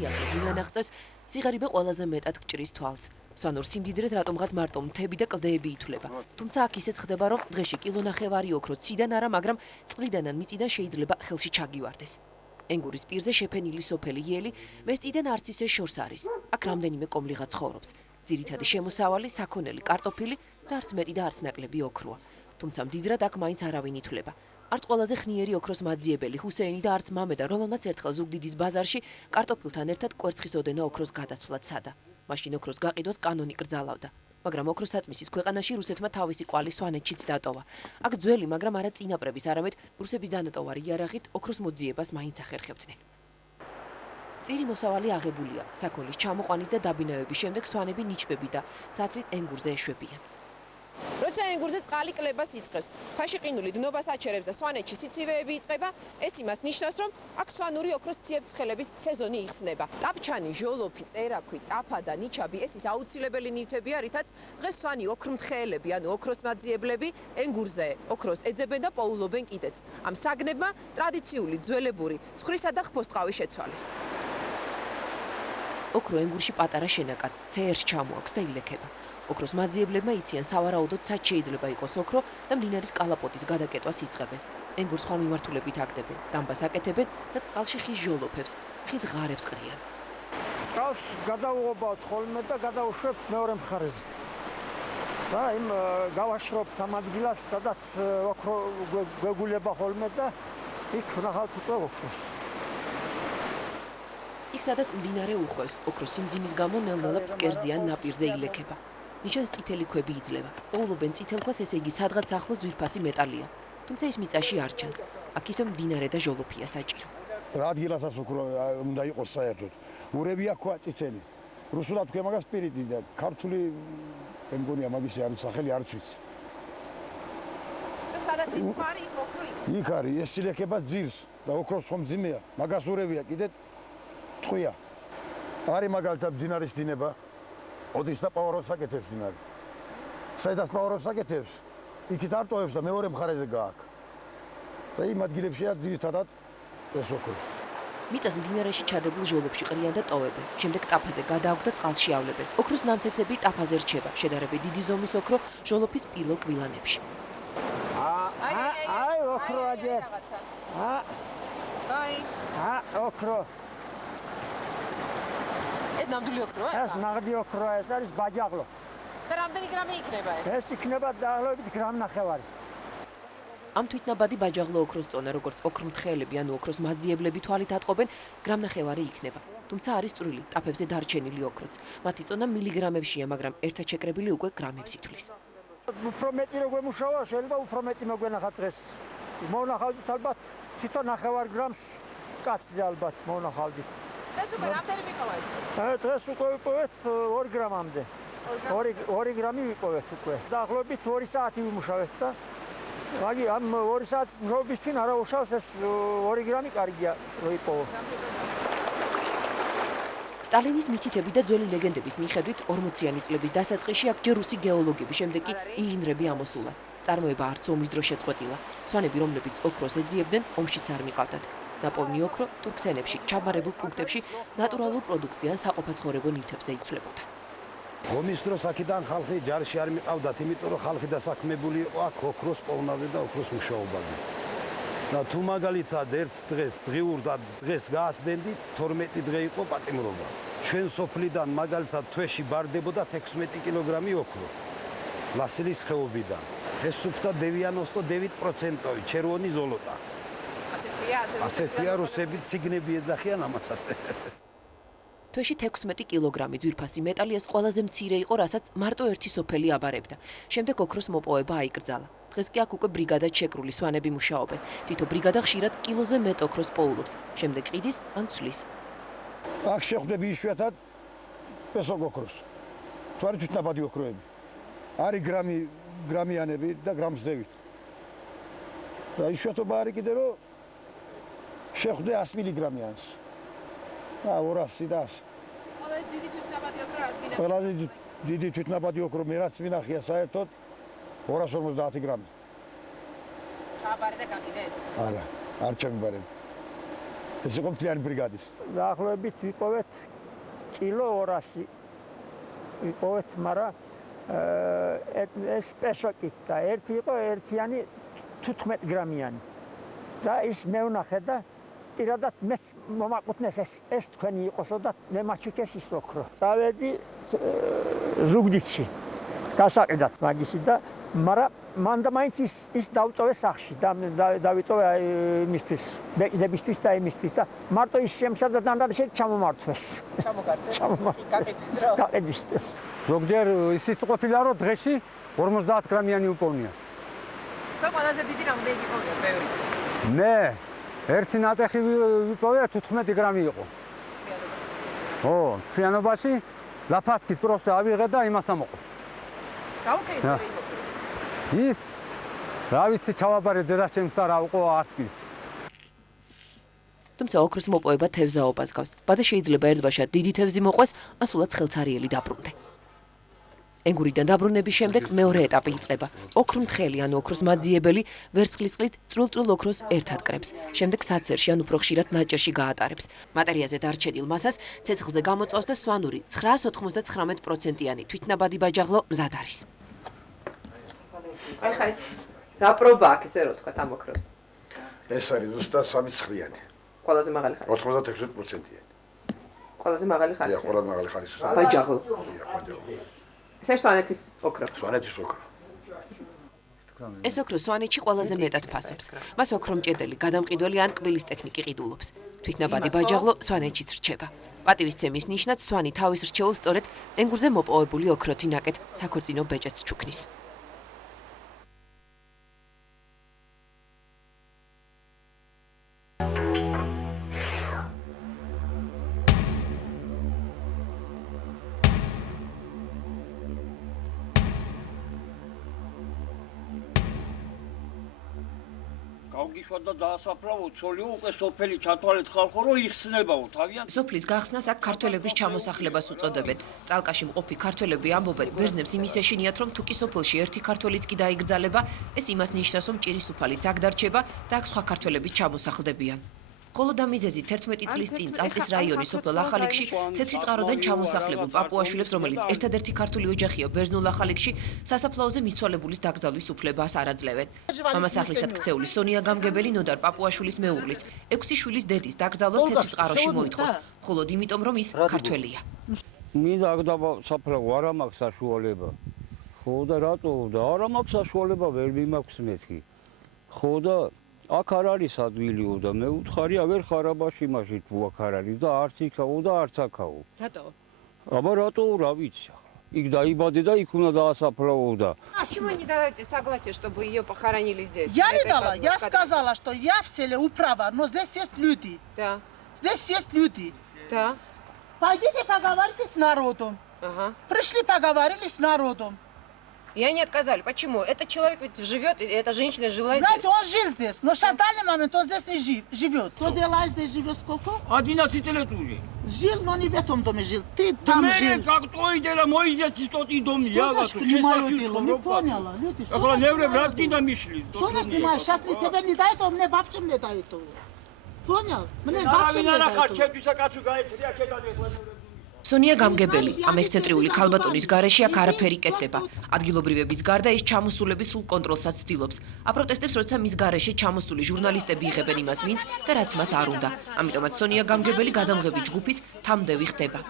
სიახლე ვინ აღწევს, სიღარიბე ყველაზე მეტად გჭრის თვალს. სვანურ სიმდიდრედ რატომღაც მარტო მთები და კლდეები ითვლება. თუმცა აქ ისეც ხდება, რომ დღეში კილონახევარი ოქრო ციდან არა, მაგრამ წყლიდან ან მიწიდან შეიძლება ხელში ჩაგივარდეს. ენგურის პირზე შეფენილი სოფელი იელი მესტიდან არც ისე შორს არის. აქ რამდენიმე კომლიღა ცხოვრობს. ძირითადი შემოსავალი საქონელი, კარტოფილი და არც მეტი და არც ნაკლები ოქროა. თუმცა მდიდრად აქ მაინც არავინ ითვლება. არც ყველაზე ხნიერი ოქროს მაძიებელი ჰუსეინი და არც მამედა, რომელმაც ერთხელ ზუგდიდის ბაზარში კარტოფილთან ერთად კვერცხის ოდენა ოქროს გადაცვლად სცადა. მაშინ ოქროს გაყიდვას კანონი კრძალავდა. მაგრამ ოქროს საწმისის ქვეყანაში რუსეთმა თავისი კვალი სვანეთშიც დატოვა. აქ ძველი, მაგრამ არა წინაპრების, არამედ რუსების დანატოვარი იარაღით ოქროს მოძიებას მაინც ახერხებდნენ. წირი მოსავალი აღებულია. საქონლის ჩამოყვანის და დაბინავების შემდეგ სვანები ნიჩბები და სათრით ენგურზე ეშვებიან. როცა ენგურზე წყალი კლებას იწყებს, ფაში ყინული დნობას აჩერებს და სვანეთში სიცივეები იწყება, ეს იმას ნიშნავს, რომ აქ სვანური ოქროს ციებ-ცხელების სეზონი იხსნება. ტაფჩანი, ჟოლოფი, წერაქვი, ტაფა და ნიჩაბი ეს ის აუცილებელი ნივთებია, რითაც დღეს სვანი ოქრომთხეელები, ანუ ოქროს მაძიებლები ენგურზე ოქროს ეძებენ და პოულობენ კიდეც. ამ საგნებმა ტრადიციული ძველებური ცხრისა და ხფოს-ტყავი შეცვალეს. ოქრო ენგურში პატარა შენაკადს, ცერს ჩამოაქვს და ილექება. ოქროს მაძიებლებმა იციან სავარაუდოდ სად შეიძლება იყოს ოქრო და მდინარის კალაპოტის გადაკეტვას იწყებენ. ენგურს სხვა მიმართულებით აგდებენ, დამბას აკეთებენ და წყალში ხის ჟოლოფებს, ხის ღარებს ყრიან. წყალს გადაუღობავთ ხოლმე და გადაუშვებთ მეორე მხარეზე. და იმ გავაშრობთ ამ ადგილას, სადაც ოქრო გვეგულება ხოლმე და იქ ვნახავთ უკვე ოქროს. იქ სადაც მდინარე უხვევს, ოქროს სიმძიმის გამო ნელ-ნელა ფსკერზე ან ნაპირზე ილექება. ნიშანს წითელი ქვები იძლევა. პოულობენ წითელ ქვას, ესე იგი სადღაც ახლოს ძვირფასი მეტალია. თუმცა ის მიწაში არ ჩანს. აქ ისევ მდინარე და ჟოლოფია საჭირო. რა ადგილასაც ოქრო უნდა იყოს საერთოდ. ურები აქვს წითელი. რუსულად ქვია მაგას სპირიტი და ქართული მე მგონია მაგისი არის სახელი არც ვიცი. და სადაც ის ფარი იქ ოქრო იქ. იქ არის, ეს ილექება ძირს და ოქროს ხომ ძიმეა. მაგას ურებია კიდე ტყვია. არის მაგალითად მდინარის დინება. ოდის და პავარობს აკეთებს მდინარე. საიდანაც პავარობს აკეთებს, იქით არ ტოვებს და მეორე მხარეზე გააქვს. და იმ ადგილებშია ძირითადად ეს ოქრო. მიწას მდინარეში ჩადებულ ჟოლოფში ყრიან და ტოვებენ. შემდეგ ტაფაზე გადააქვს და წყალში ავლებენ. ოქროს ნამცეცები ტაფაზე რჩება. შედარებით დიდი ზომის ოქრო ჟოლოფის პირველ კბილანებში. აი ოქრო აჯერ. ოქრო. ეს ნამდვილი ოქროა? ეს ნაღდი ოქროა, ეს არის ბაჯაღლო. და რამდენი გრამი იქნება ეს? ეს იქნება დაახლოებით გრამ-ნახევარი. ამ თვითნაბადი ბაჯაღლო ოქროს წონა, როგორც ოქრომთხეელები ანუ ოქროს მაძიებლები თვალით ატყობენ, გრამ-ნახევარი იქნება. თუმცა არის წვრილი, ტაფებზე დარჩენილი ოქროც. მათი წონა მილიგრამებშია, მაგრამ ერთად შეკრებილი უკვე გრამებს ითვლის. უფრო მეტი რო გვემუშავა, შეიძლება უფრო მეტი მოგვენახათ დღეს. მოვნახავთ ალბათ თვითონ 9 გრამს კაცზე ალბათ მოვნახავთ. ეს უკვე რამდენი ვიპოვეთ? დღეს უკვე ვიპოვეთ 2 გრამამდე. 2 გრამი ვიპოვეთ უკვე. დაახლოებით 2 საათი ვიმუშავეთ და მაგი ამ 2 საათის მუშაობის წინ არა უშავს ეს 2 გრამი კარგია რო იპოვო. სტალინის მითითები და ძველი ლეგენდების მიხედვით 40-იანი წლების დასაწყისში აქ ჯერ რუსი გეოლოგები, შემდეგ კი ინჟინრები ამოსულან. წარმოება არც ომის დროს შეწყვეტილა. სვანები, რომლებიც ოქროს ეძიებდნენ, ომშიც არ მიყავდათ. ნაპოვნი ოქრო თურქსენებში, ჩაბარებულ პუნქტებში ნატურალურ პროდუქციან საყოფაცხოვრებო ნივთებზე იცვლებოდა. ომის დროს აქედან ხალხი ჯარში არ მიყავდათ, იმიტომ რომ ხალხი დასაქმებული იყო აქ ოქროს პოვნაზე და ოქროს მუშაობაზე. და თუ მაგალითად ერთ დღეს დღიურ და დღეს გააცდენდით, 12 დღე იყო პატიმრობა. ჩვენ სოფლიდან მაგალითად თვეში ბარდებოდა 16 კილოგრამი ოქრო. ლასილის ხეობიდან. ეს სუფთა 99% ჩერვონი ზოლოტა. ასეთია რუსები ციგნები ეძახიან ამასაც. თვეში 16 კილოგრამი ძვირფასი მეტალი ეს ყველაზე მცირე იყო, რასაც მარტო ერთი სოფელი აბარებდა. შემდეგ ოქროს მოპოვება აიკრძალა. დღეს კი აქ უკვე ბრიგადად შეკრული სვანები მუშაობენ. თითო ბრიგადა ხშირად კილოზე მეტ ოქროს პოულობს. შემდეგ ყიდის ან ცვლის. აქ შეხვდები იშვიათად პესოგ ოქროს. თუ არის თვითნაბადი ოქროები. არის გრამიანები და გრამსდევით. და იშვიათობა არის კიდე რომ შეხვდე 100 მილიგრამიანს. 200 და 100. ყველაზე დიდი თვითნაბადი ოქრო რაც გინდა. ყველაზე დიდი თვითნაბადი ოქრო მე რაც მინახია საერთოდ 250 გრამი. ჩაბარე და გაყიდეთ? არა, არ ჩამიბარებ. ეს იყო მთლიანი ბრიგადის. დაახლოებით ვიპოვეთ კილო 200 ვიპოვეთ, მაგრამ ეს პესოკით და ერთი იყო ერთიანი 15 გრამიანი. და ის მე ვნახე და პირადად მეც მომაყუთნეს ეს თქვენი იყოსო და მე მაჩვიქეს ის ოქრო. წავედი ზუგდიდში დასაყიდად მაგისი და მაგრამ მან და მაინც ის დავწოვე სახში და დავიტოვე იმისთვის ბეკდებისთვის და იმისთვის და მარტო ის შემსადა დანდარში ჩამომართვეს. გაყიდვის დროს. ზოგჯერ ისიც ყოფილა რომ დღეში 50 გრამიანი უპოვნია. და ყველაზე დიდი რამდენი იყო ბევრი? მე ერთი ნატეხი ვიპოვე 15 გრამი იყო. ო, ჩვენობაში ლაფათქით პროსტა ავიღე და იმას ამოყო. გაუკეთე ის რა ვიცი ჩავაბარე დედაშემს და რა უყო არც კი. თუმცა ოქროს მოპოვება თევზაობას გავს. ბადა შეიძლება ერთბაშად დიდი თევზი მოყვეს, ან სულაც ხელცარიელი დაბრუნდე. ენგურიდან დაბრუნების შემდეგ მეორე ეტაპი იწყება. ოქრომთხელი ან ოქროს მაძიებელი ვერცხლის წყლით წვრილ ოქროს ერთად კრებს. შემდეგ საცერში ან უფრო ხშირად ნაჭერში გაატარებს. მატერიაზე დარჩენილ მასას ცეცხლზე გამოწვავს და სვანური 999%-იანი თვითნაბადი ბაჯაღლო მზად არის. აი ხა ეს რა პრობა აქვს ესე რო თქვა ამ ოქროს? ეს არის ზუსტად 3 ცხრიანი. ყველაზე მაღალი ხარისხი. 96%-იანი. ყველაზე მაღალი დიახ, ხარისხი. ყველაზე მაღალი ხარისხი. ბაჯაღლო. ბაჯაღლო. ეს სვანეთის ოქრო. სვანეთის ოქრო. ეს ოქრო სვანეთში ყველაზე მეტად ფასობს. მას ოქრომჭედელი, გადამყიდველი ან კბილის ტექნიკი ყიდულობს. თვითნაბადი ბაჯაღლო სვანეთშიც რჩება. პატივისცემის ნიშნად სვანი თავის რჩეულს სწორედ ენგურზე მოპოვებული ოქროთი ნაკეთ საქორწინო ბეჭედს ჩუქნის. გავგიშვა და დაასაფლავო, ცოლიო უკვე სოფელი ჩათვალეთ ხალხო, რომ იხსნებაო თავიანთ. სოფლის გახსნას აქ ქართველების ჩამოსახლებას უწოდებენ. წალკაში მყოფი ქართველები ამბობენ, ბერძნებს იმის ეშინიათ, რომ თუ კი სოფელში ერთი ქართველიც კი დაიგრძალება, ეს იმას ნიშნავს, რომ ჭირისუფალიც აქ დარჩება და აქ სხვა ქართველებიც ჩამოსახლდებიან. ხოლო და მიზეზი 11 წლის წინ წალკის რაიონის სოფელ ახალიქში თეთრი წყაროდან ჩამოსახლებულ პაპუაშვილებს, რომელიც ერთადერთი ქართული ოჯახია ბერძნულ ახალიქში, სასაფლაოზე მიცვალებულის დაკრძალვის უფლებას არ აძლევენ. მამასახლისად ქცეული სონია გამგებელი ნოდარ პაპუაშვილის მეუღლის 6 შვილის დედის დაკრძალვას თეთრი წყაროში მოითხოვს, მხოლოდ იმიტომ, რომ ის ქართველია. მინდა აქ დასაფლავო, არა მაქვს საშუალება. ხო და რატო? და არა მაქვს საშუალება, ვერ მიმაქვს მეთქი. ხო და აქ არ არის ადვილიო და მე უთხარი აგერ ხარაბაში მაშინ თუ აქ არ არის და арც იქაო და арც აქაო. რატო? აბა რატო რა ვიცი ახლა. იქ დაიბადე და იქ უნდა დაასაფლავო да. А почему не даете согласие, чтобы ее похоронили здесь? Я не дала, я сказала, что я в селе управа, но здесь есть люди. Да. Здесь есть люди. Да. Пойдите поговорите с народом. Ага. Пришли, поговорили с народом. И они отказали. Почему? Этот человек ведь живет, и эта женщина жила Знаете, здесь. он жил здесь, но сейчас в данный момент он здесь не живет. Кто делает здесь живет сколько? 11 წელი уже. Жил, но не в этом доме жил. Ты там жил. как то идея моидет стот и дом я Что значит не мое дело? Не поняла. Люди, что ახლა значит ნევრე не мое ბრატკი дело? და მიშლი. Что значит не мое? Сейчас тебе не дает, а мне вообще не дает. Понял? Мне вообще не дает. ჩემთვისა კაცო გაეცრია ქედადე ყველა. სონია გამგებელი, ამ ექსცენტრიული ქალბატონის გარეშე აქ არაფერი კეთდება. ადგილობრივების გარდა ის ჩამოსულების სრულ კონტროლსაც ცდილობს. აპროტესტებს, როცა მის გარეშე ჩამოსული ჟურნალისტები იღებენ იმას, ვინც და რაც მას არ უნდა. ამიტომაც სონია გამგებელი გადამღები ჯგუფის თამდევი ხდება.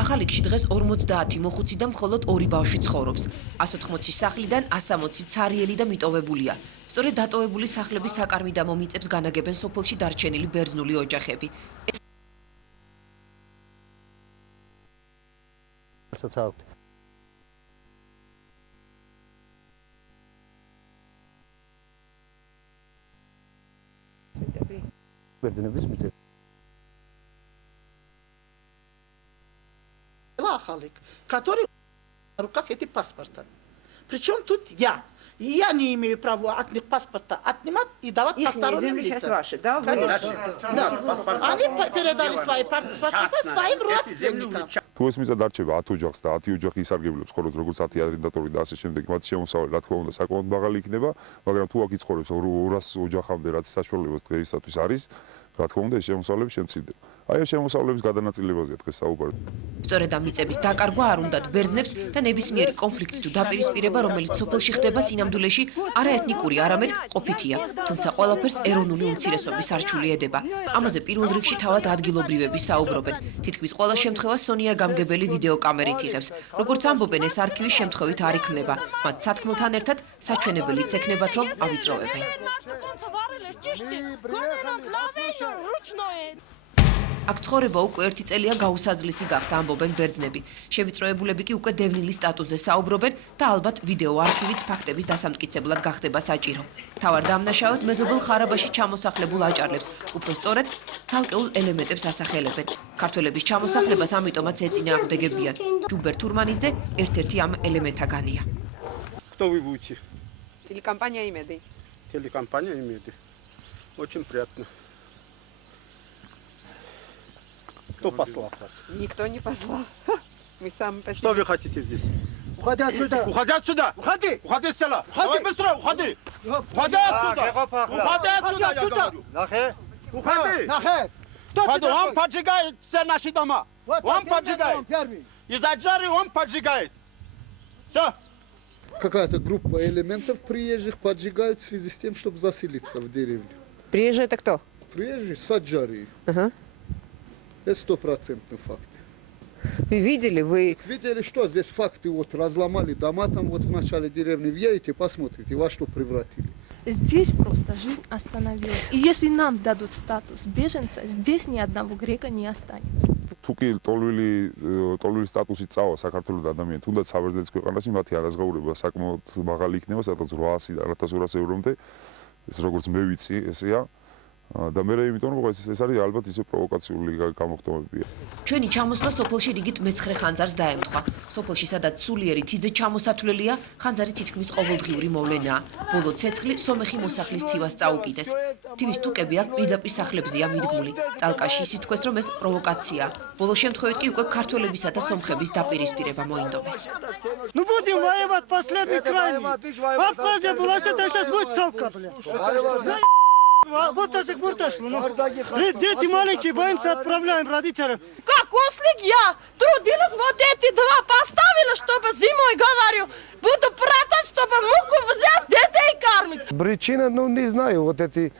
ახალიქში დღეს 50 მოხუცი და მხოლოდ 2 ბავშვი ცხოვრობს. 180 სახლიდან 160 ცარიელი და მიტოვებულია. სწორედ დატოვებული სახლების საკარმი და მომიწებს განაგებენ სოფელში დარჩენილი ბერძნული ოჯახები. საცავთ. ბერძნების მიწები. Ахалик, который в руках эти паспорта. Причем тут я. И я не имею права от них паспорта отнимать и давать посторонним лицам. ваши, да? Конечно. Да. Они передали свои паспорта своим родственникам. თუ ეს მიზა დარჩება 10 ოჯახს და 10 ოჯახი ისარგებლებს ხოლმე როგორც 10 ადრინდატორი და ასე შემდეგ, მათ შემოსავალი რა თქმა უნდა საკმაოდ მაღალი იქნება, მაგრამ თუ აქ იცხოვრებს 200 ოჯახამდე რაც საშუალებას დღეისათვის არის, რა თქმა უნდა ეს შემოსავლები შემცირდება. აი ამ შემოსავლების გადანაწილებაზეა დღეს საუბარი. სწორედ ამ მიწების დაკარგვა არ უნდათ ბერძნებს და ნებისმიერი კონფლიქტი თუ დაპირისპირება, რომელიც სოფელში ხდება სინამდვილეში არაეთნიკური, არამედ ყოფითია, თუმცა ყველაფერს ეროვნული უმცირესობის არჩული ედება. ამაზე პირველ რიგში თავად ადგილობრივები საუბრობენ. თითქმის ყველა შემთხვევას სონია გამგებელი ვიდეოკამერით იღებს. როგორც ამბობენ, ეს არქივი შემთხვევით არ იქმნება. მათ სათქმელთან ერთად საჩვენებელიც ექნებათ, რომ ავიწროვებენ. აქ ცხოვრება უკვე 1 წელია გაუსაძლისი გახდა, ამბობენ ბერძნები. შევიწროებულები კი უკვე დევნილი სტატუსზე საუბრობენ და ალბათ ვიდეო არქივიც ფაქტების დასამტკიცებლად გახდება საჭირო. თავარ დამნაშავედ მეზობელ ხარაბაში ჩამოსახლებულ აჭარლებს უფრო სწორედ ცალკეულ ელემენტებს ასახელებენ. ქართველების ჩამოსახლებას ამიტომაც ეწინააღმდეგებიან. ჯუბერ თურმანიძე ერთ-ერთი ამ ელემენტთაგანია. Кто вы будете? Телекомпания «Имеды». Телекомпания «Имеды». Очень приятно. Кто послал вас? Никто не послал. Мы сами по Что вы хотите здесь? Уходи отсюда! Уходи отсюда! Уходи! Уходи с села! Давай быстро, уходи! Уходи отсюда! Уходи отсюда, я говорю! Уходи! Уходи, он поджигает все наши дома! Он поджигает! Из-за жары он поджигает! Все! Какая-то группа элементов приезжих поджигают в связи с тем, чтобы заселиться в деревню. Приезжие это кто? Приезжие саджари. Это 100% факт. Вы видели, вы... Видели, что здесь факты, вот разломали дома там вот в начале деревни, въедете, посмотрите, во что превратили. Здесь просто жизнь остановилась. И если нам дадут статус беженца, здесь ни одного грека не останется. თუკი ტოლვილი სტატუსი წავა საქართველოს ადამიანს, თუნდაც საბერძნეთის ქვეყანაში მათი არაზღაურება საკმაოდ მაღალი იქნება, სადღაც 800 და 1200 ევრომდე. ეს როგორც მე ვიცი, ესეა. და მე იმიტომ რომ ეს არის ალბათ ისე პროვოკაციული გამოხდომებია. ჩვენი ჩამოსვლა სოფელში რიგით მე-9 ხანძარს დაემთხვა. სოფელში სადაც სულიერი თიძე ჩამოსათვლელია, ხანძარი თითქმის ყოველდღიური მოვლენაა. ბოლო ცეცხლი სომეხი მოსახლის თივას წაუკიდეს. თივის თუკები აქ პირდაპირ სახლებზეა მიდგმული. წალკაში ისიც თქვეს, რომ ეს პროვოკაციაა. ბოლო შემთხვევით კი უკვე ქართველებისა და сомხების დაპირისპირება მოინდომეს. Ну будем воевать последний крайний. Абхазия была, это сейчас будет целка, блядь. Вот до сих пор дошло. Дети маленькие, боимся, отправляем родителям. Как ослик я трудилась, вот эти 2 поставила, чтобы зимой, говорю, буду прятать, чтобы муку взять, детей кормить. Причина, ну не знаю, вот эти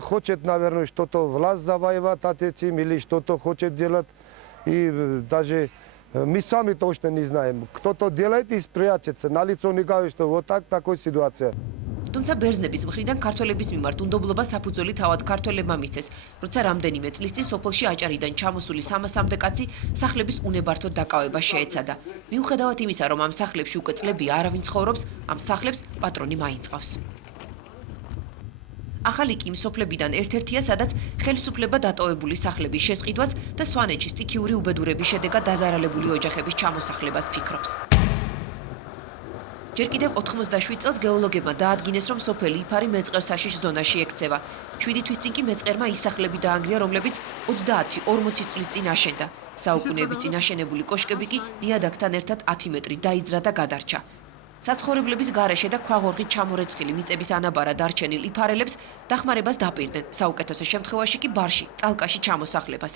хочет, наверное, что-то власть завоевать от этим или что-то хочет делать. И даже мы сами точно не знаем. Кто-то делает и спрячется. На лицо не говорит, что вот такая ситуация. თუმცა ბერძნების მხრიდან ქართველების მიმართ უნდობლობა საფუძველი თავად ქართველებმა მისცეს, როცა რამდენიმე წლის წინ სოფელში აჭარიდან ჩამოსული 300-მდე კაცი სახლების უნებართოდ დაკავებას შეეცადა. მიუხედავად იმისა, რომ ამ სახლებში უკვე წლებია არავინ ცხოვრობს, ამ სახლებს პატრონი მაინწყავს. ახალი კი იმ სოფლებიდან ერთ-ერთია, სადაც ხელისუფლება დატოვებული სახლების შესყიდვას და სვანეთში სტიქიური უბედურების შედეგად დაზარალებული ოჯახების ჩამოსახლებას ფიქრობს. ჯერ კიდევ 87 წელს გეოლოგებმა დაადგინეს, რომ სოფელი იფარი მეწყერსაშიშ ზონაში ექცევა. 7 თვის წინ კი მეწყერმა ის სახლები დაანგრია, რომლებიც 30-40 წლის წინ აშენდა. საუკუნეების წინ აშენებული კოშკები კი ნიადაგთან ერთად 10 მეტრი დაიძრა და გადარჩა. საცხოვრებლების გარეშე და ქვაღორღით ჩამორეცხილი მიწების ანაბარად დარჩენილ იფარელებს დახმარებას დაპირდნენ, საუკეთესო შემთხვევაში კი ბარში, წალკაში ჩამოსახლებას.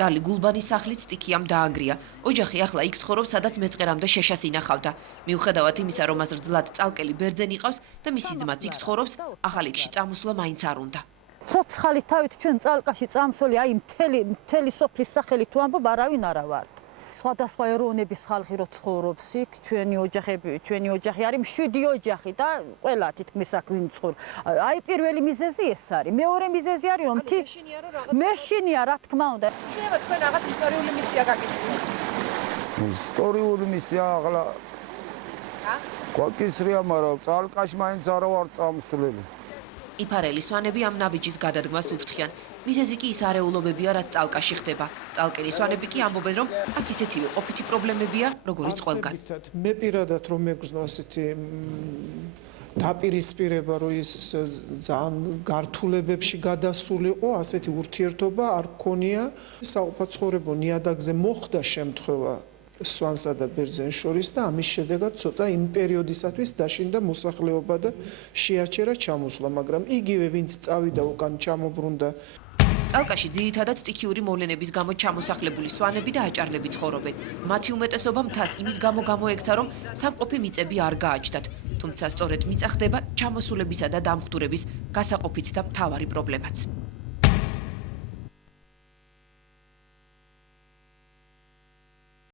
დალი გულბანის სახლიც სტიქიამ დაანგრია. ოჯახი ახლა იქ ცხოვრობს, სადაც მეწყერამდე შეშას ინახავდა. მიუხედავად იმისა, რომ მას რძლად წალკელი ბერძენი ყავს და მისი ძმაც იქ ცხოვრობს, ახალ იქში წამოსვლა მაინც არ უნდა. ცოცხალი თავით ჩვენ წალკაში წამსული, აი მთელი სოფლის სახელი თუ ამბობ, არავინ არა ვართ. სხვადასხვა ეროვნების ხალხი რო ცხოვრობს იქ, ჩვენი ოჯახი არის 7 ოჯახი და ყველა თითქმის აქ ვინ ცხოვრობს. აი პირველი მიზეზი ეს არის. მეორე მიზეზი არის რომ მეშინია რა თქმა უნდა. შეიძლება თქვენ რაღაც ისტორიული მისია გაკისრიათ. ისტორიული მისია ახლა გაკისრია, მაგრამ წალკაში მაინც არა ვარ წამსვლელი. იფარელი სვანები ამ ნაბიჯის გადადგმას უფრთხიან. მიზეზი კი ის არეულობებია, რაც წალკაში ხდება. წალკელი სვანები კი ამბობენ, რომ აქ ისეთივე ყოფითი პრობლემებია, როგორიც ყველგან. მე პირადად რომ მეგრძნო ასეთი დაპირისპირება, რომ ის ძალიან გართულებებში გადასულიყო, ასეთი ურთიერთობა არ გქონია. საყოფაცხოვრებო ნიადაგზე მოხდა შემთხვევა სვანსა და ბერძენს შორის და ამის შედეგად ცოტა იმ პერიოდისათვის დაშინდა მოსახლეობა და შეაჩერა ჩამოსვლა, მაგრამ იგივე ვინც წავიდა უკან ჩამობრუნდა. წალკაში ძირითადად სტიქიური მოვლენების გამო ჩამოსახლებული სვანები და აჭარლები ცხოვრობენ. მათი უმეტესობა მთას იმის გამო გამოექცა, რომ სამყოფი მიწები არ გააჩნდათ. თუმცა სწორედ მიწა ხდება ჩამოსულებისა და დამხტურების გასაყოფიც და მთავარი პრობლემაც.